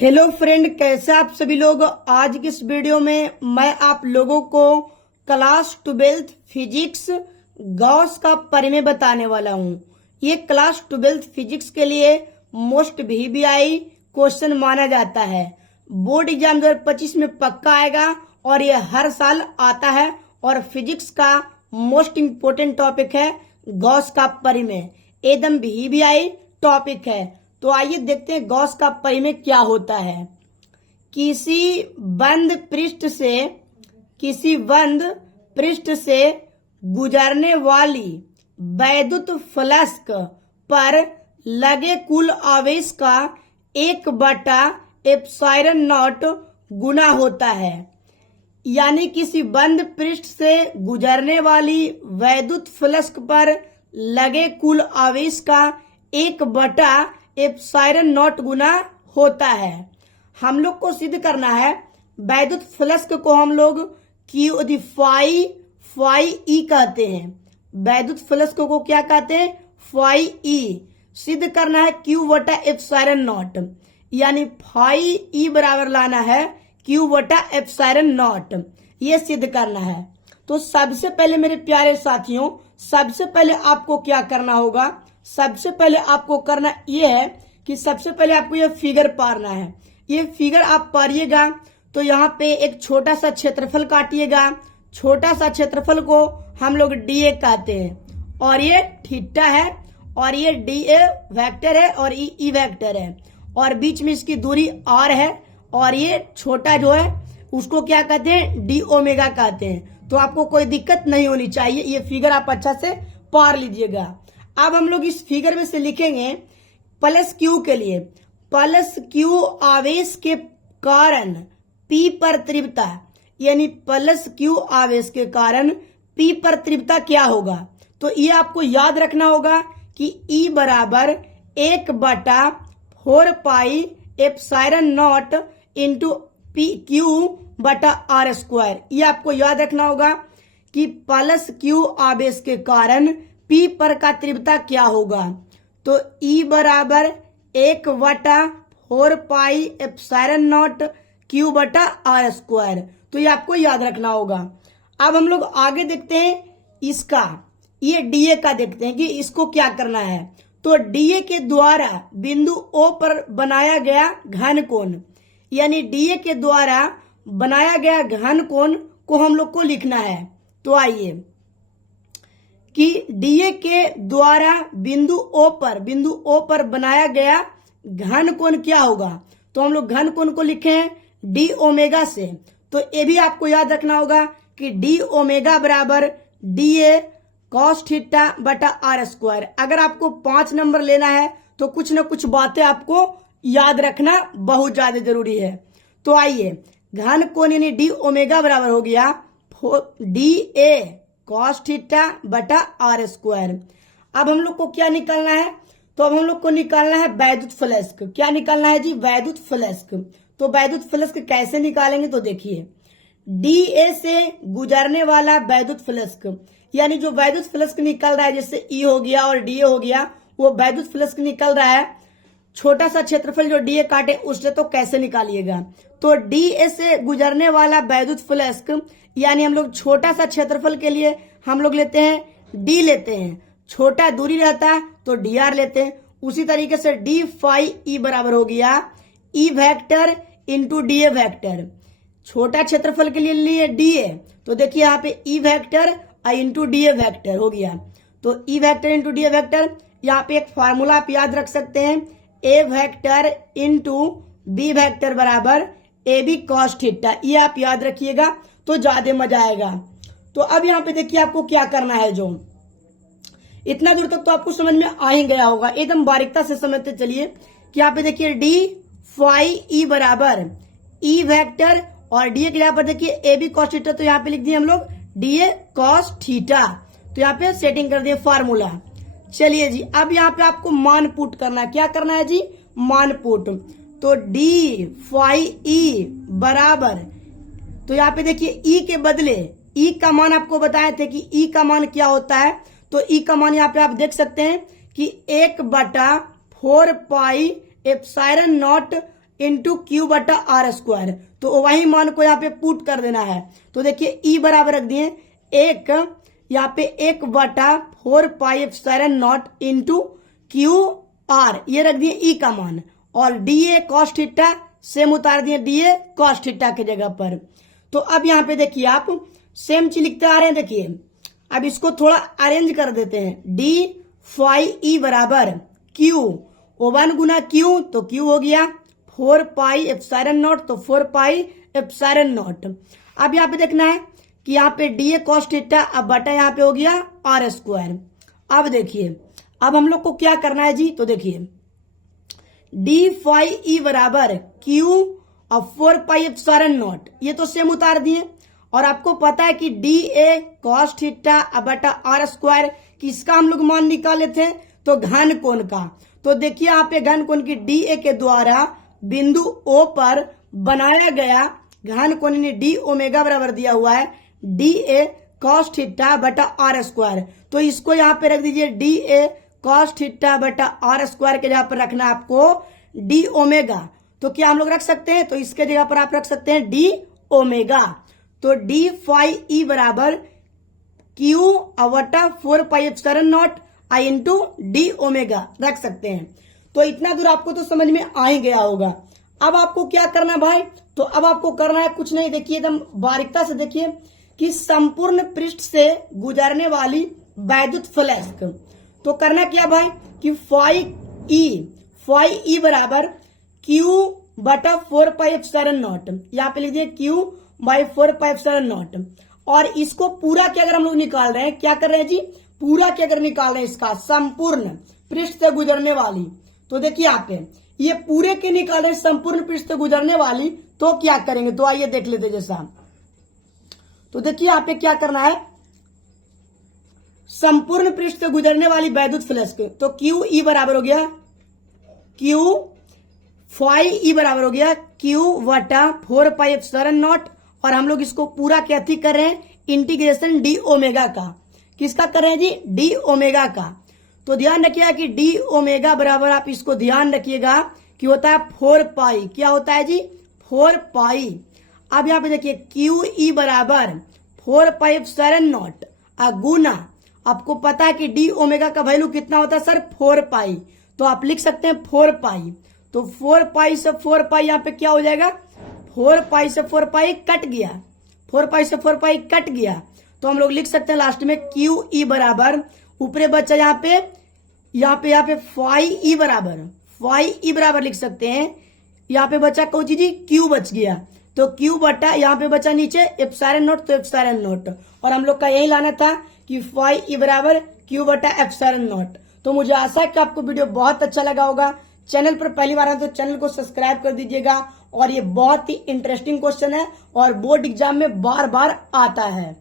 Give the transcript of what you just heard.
Hello friend, कैसे आप सभी लोग। आज की इस वीडियो में मैं आप लोगों को क्लास 12th फिजिक्स गॉस का परिमेय बताने वाला हूं। ये क्लास 12th फिजिक्स के लिए मोस्ट VBI क्वेश्चन माना जाता है। बोर्ड एग्जाम 2025 में पक्का आएगा और ये हर साल आता है और फिजिक्स का मोस्ट इम्पोर्टेंट टॉपिक है गॉस का परिमेय। एकदम VBI टॉपिक है। तो आइए देखते हैं गॉस का परिमेय क्या होता है। किसी बंद पृष्ठ से गुजरने वाली वैद्युत फ्लक्स पर लगे कुल आवेश का 1/ε0 गुना होता है। यानी किसी बंद पृष्ठ से गुजरने वाली वैद्युत फ्लक्स पर लगे कुल आवेश का 1/ε0 गुना होता है। हम लोग को सिद्ध करना है वैद्युत फ्लक्स को हम लोग फाई ई कहते हैं। वैद्युत फ्लक्स को क्या कहते हैं? फाई ई। सिद्ध करना है Q/ε0 यानी फाई ई बराबर लाना है Q/ε0। ये सिद्ध करना है। तो सबसे पहले मेरे प्यारे साथियों, सबसे पहले आपको क्या करना होगा? सबसे पहले आपको करना ये है कि सबसे पहले आपको ये फिगर पारना है। ये फिगर आप पारिएगा तो यहाँ पे एक छोटा सा क्षेत्रफल काटिएगा। छोटा सा क्षेत्रफल को हम लोग DA कहते हैं और ये थीटा है और ये DA वेक्टर है और E वेक्टर है और बीच में इसकी दूरी R है और ये छोटा जो है उसको क्या कहते हैं? D ओमेगा कहते हैं। तो आपको कोई दिक्कत नहीं होनी चाहिए। ये फिगर आप अच्छा से पार लीजिएगा। अब हम लोग इस फिगर में से लिखेंगे प्लस Q के लिए। प्लस Q आवेश के कारण P पर तीव्रता, यानी प्लस Q आवेश के कारण P पर तीव्रता क्या होगा? तो ये आपको याद रखना होगा कि E बराबर 1/4πε0 इंटू Q/r²। ये आपको याद रखना होगा कि प्लस Q आवेश के कारण P पर का तीव्रता क्या होगा। तो E बराबर 1/4πε0 Q/r²। तो ये आपको याद रखना होगा। अब हम लोग आगे देखते हैं इसका, ये DA का देखते हैं कि इसको क्या करना है। तो DA के द्वारा बिंदु O पर बनाया गया घन कोण, यानी DA के द्वारा बनाया गया घन कोण को हम लोग को लिखना है। तो आइए कि DA के द्वारा बिंदु O पर बनाया गया घन कोण क्या होगा। तो हम लोग घन कोण को लिखे हैं D ओमेगा से। तो ये भी आपको याद रखना होगा कि D ओमेगा बराबर DA cos θ/r²। अगर आपको 5 नंबर लेना है तो कुछ न कुछ बातें आपको याद रखना बहुत ज्यादा जरूरी है। तो आइए, घन कोण यानी D ओमेगा बराबर हो गया DA cos θ/r²। अब हम लोग को क्या निकालना है? तो अब हम लोग को निकालना है वैद्युत फ्लक्स। क्या निकालना है जी? वैद्युत फ्लक्स। तो वैद्युत फ्लक्स कैसे निकालेंगे? तो देखिए, DA से गुजरने वाला वैद्युत फ्लक्स, यानी जो वैद्युत फ्लक्स निकल रहा है, जैसे E हो गया और DA हो गया, वो वैद्युत फ्लक्स निकल रहा है। छोटा सा क्षेत्रफल जो DA काटे उससे तो कैसे निकालिएगा? तो DA से गुजरने वाला वैद्युत फ्लक्स, यानी हम लोग छोटा सा क्षेत्रफल के लिए हम लोग लेते हैं D लेते हैं, छोटा दूरी रहता है तो DR लेते हैं। उसी तरीके से D फाई E बराबर हो गया E vector into DA vector. छोटा क्षेत्रफल के लिए लिए DA, तो देखिए यहाँ पे E vector into DA vector हो गया। तो E vector into DA vector, यहाँ पे एक फार्मूला आप याद रख सकते हैं, A vector into B vector बराबर AB cos θ। ये आप याद रखिएगा तो ज्यादा मजा आएगा। तो अब यहाँ पे देखिए आपको क्या करना है। जो इतना दूर तक तो आपको समझ में आ ही गया होगा, एकदम बारीकता से समझते चलिए कि यहाँ पे देखिए D फाई E बराबर E वेक्टर और DA के यहाँ पर देखिए AB cos θ। तो यहाँ पे लिख दिए हम लोग DA cos θ। तो यहाँ पे सेटिंग कर दिए फार्मूला। चलिए जी, अब यहाँ पे आपको मान पुट करना है। क्या करना है जी? मान पुट। तो D फाई E बराबर, तो यहाँ पे देखिए E के बदले E का मान आपको बताए थे कि E का मान क्या होता है। तो E का मान यहाँ पे आप देख सकते हैं कि 1/4πε0 इंटू क्यू बटा आर स्क्वायर। तो वही मान को यहाँ पे पुट कर देना है। तो देखिए ई बराबर रख दिए एक, यहाँ पे 1/4 pi epsilon not into Q R, ये रख दिए ई का मान, और D A cos theta same उतार दिए डी ए कॉस थीटा की जगह पर। तो अब यहाँ पे देखिए आप सेम चीज लिखते आ रहे हैं। देखिए अब इसको थोड़ा अरेंज कर देते हैं। डी फाई ई बराबर क्यू, ओ 1 गुना क्यू तो क्यू हो गया 4 पाई एप्सिलॉन नॉट, तो 4 पाई एप्सिलॉन नॉट। अब यहाँ पे देखना है कि यहाँ पे डी ए कॉस थीटा, अब बटा यहाँ पे हो गया आर स्क्वायर। अब देखिए अब हम लोग को क्या करना है जी, तो देखिए डी फाई ई बराबर क्यू और 4 पाई एप्सिलॉन नॉट, ये तो सेम उतार दिए, और आपको पता है कि डी ए कॉस थीटा बटा आर स्क्वायर, किसका हम लोग मान निकाले थे, तो घन कोण का। तो देखिए यहाँ पे घन कोण की डी ए के द्वारा बिंदु ओ पर बनाया गया घन कोण ने डी ओमेगा बराबर दिया हुआ है डी ए कॉस थीटा बटा आर स्क्वायर। तो इसको यहाँ पे रख दीजिए डी ए कॉस थीटा बटा आर स्क्वायर के जगह पर रखना है आपको डी ओमेगा। तो क्या हम लोग रख सकते हैं, तो इसके जगह पर आप रख सकते हैं डी ओमेगा। तो डी फाई ई बराबर क्यू बटा 4 pi epsilon not I into D omega रख सकते हैं। तो इतना दूर आपको तो समझ में आ ही गया होगा। अब आपको क्या करना भाई, तो अब आपको करना है कुछ नहीं, देखिए एकदम बारीकता से देखिए कि संपूर्ण पृष्ठ से गुजरने वाली वैद्युत फ्लक्स। तो करना क्या भाई कि फाई ई बराबर क्यू बटा 4 पाई एप्सिलॉन नॉट, यहाँ पे लिख दिए Q by 4 pi epsilon not. और इसको पूरा के अगर हम लोग निकाल रहे हैं, क्या कर रहे हैं जी, पूरा के अगर निकाल रहे हैं इसका संपूर्ण पृष्ठ से गुजरने वाली, तो देखिए यहाँ पे ये पूरे के निकाल रहे हैं संपूर्ण पृष्ठ से गुजरने वाली, तो क्या करेंगे, तो आइए देख लेते जैसा। तो देखिए यहाँ पे क्या करना है, संपूर्ण पृष्ठ से गुजरने वाली वैद्युत फ्लक्स के, तो क्यू ई बराबर हो गया क्यू फाई ई बराबर हो गया क्यू वटा 4 पाई एप्सिलॉन नॉट, और हम लोग इसको पूरा कैथी कर रहे हैं इंटीग्रेशन डी ओमेगा का, किसका कर रहे हैं जी, डी ओमेगा का। तो ध्यान रखिएगा कि डी ओमेगा बराबर आप इसको ध्यान रखिएगा कि होता है 4 पाई, क्या होता है जी 4 पाई। अब यहाँ पे देखिए क्यू ई बराबर 4 पाई एप्सिलॉन नॉट गुना, आपको पता है कि डी ओमेगा का वैल्यू कितना होता है सर 4 पाई, तो आप लिख सकते हैं 4 पाई। तो 4 पाई से 4 पाई यहाँ पे क्या हो जाएगा, 4 पाई से 4 पाई कट गया, 4 पाई से 4 पाई कट गया, तो हम लोग लिख सकते हैं लास्ट में क्यू ई बराबर ऊपरे बच्चा यहाँ पे फाई ई बराबर लिख सकते हैं, यहाँ पे बचा कौन चीज क्यू बच गया, तो क्यू बटा यहाँ पे बचा नीचे एप्सिलॉन नॉट, तो एप्सिलॉन नॉट, और हम लोग का यही लाना था कि फाई ई बराबर क्यू बटा एप्सिलॉन नॉट। तो मुझे आशा है कि आपको वीडियो बहुत अच्छा लगा होगा। चैनल पर पहली बार आए तो चैनल को सब्सक्राइब कर दीजिएगा, और ये बहुत ही इंटरेस्टिंग क्वेश्चन है और बोर्ड एग्जाम में बार बार आता है।